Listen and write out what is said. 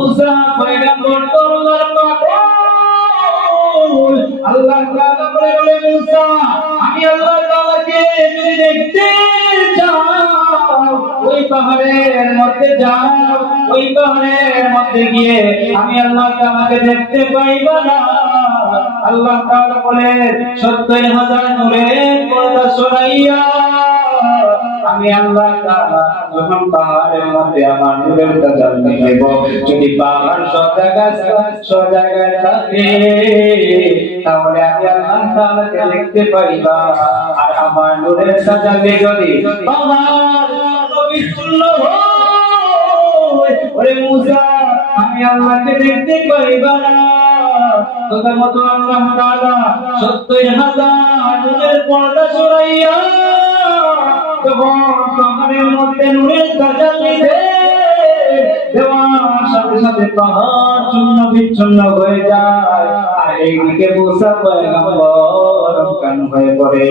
মুসা পয়গম্বর তো আল্লাহর পাগল। আল্লাহ তাআলা বলে মুসা আমি আল্লাহ তাআলাকে যদি দেখতে চাও ওই পাহাড়ের মধ্যে যাও, ওই পাহাড়ের মধ্যে গিয়ে আমি আল্লাহ তাআলাকে দেখতে পাইবা না। আল্লাহ তাআলা বলে ৭০,০০০ নূরের পর্দা সরাইয়া আমি আল্লাহ তাআলা যখন পাহাড়ের মধ্যে আমার নূরের তাজাল্লি দেব, যদি পাহাড় সব জায়গায় থাকে তাহলে আমি আল্লাহ তাআলাকে দেখতে পাইবা। আর আমার নূরের তাজাল্লি যদি পাহাড় বিচ্ছিন্ন হয় ওরে মুসা আমি আল্লাহকে দেখতে পাইবা না। তথাগত আল্লাহ তাআলা ৭০,০০০ নূরের পর্দা সরাইয়া যখন পাহাড়ের মধ্যে নূরের তাজাল্লি দেওয়ার সাথে সাথে পাহাড় চূর্ণ বিচ্ছিন্ন হয়ে যায়। আর এইদিকে মুসা পয়গম্বর অজ্ঞান হয়ে পড়ে।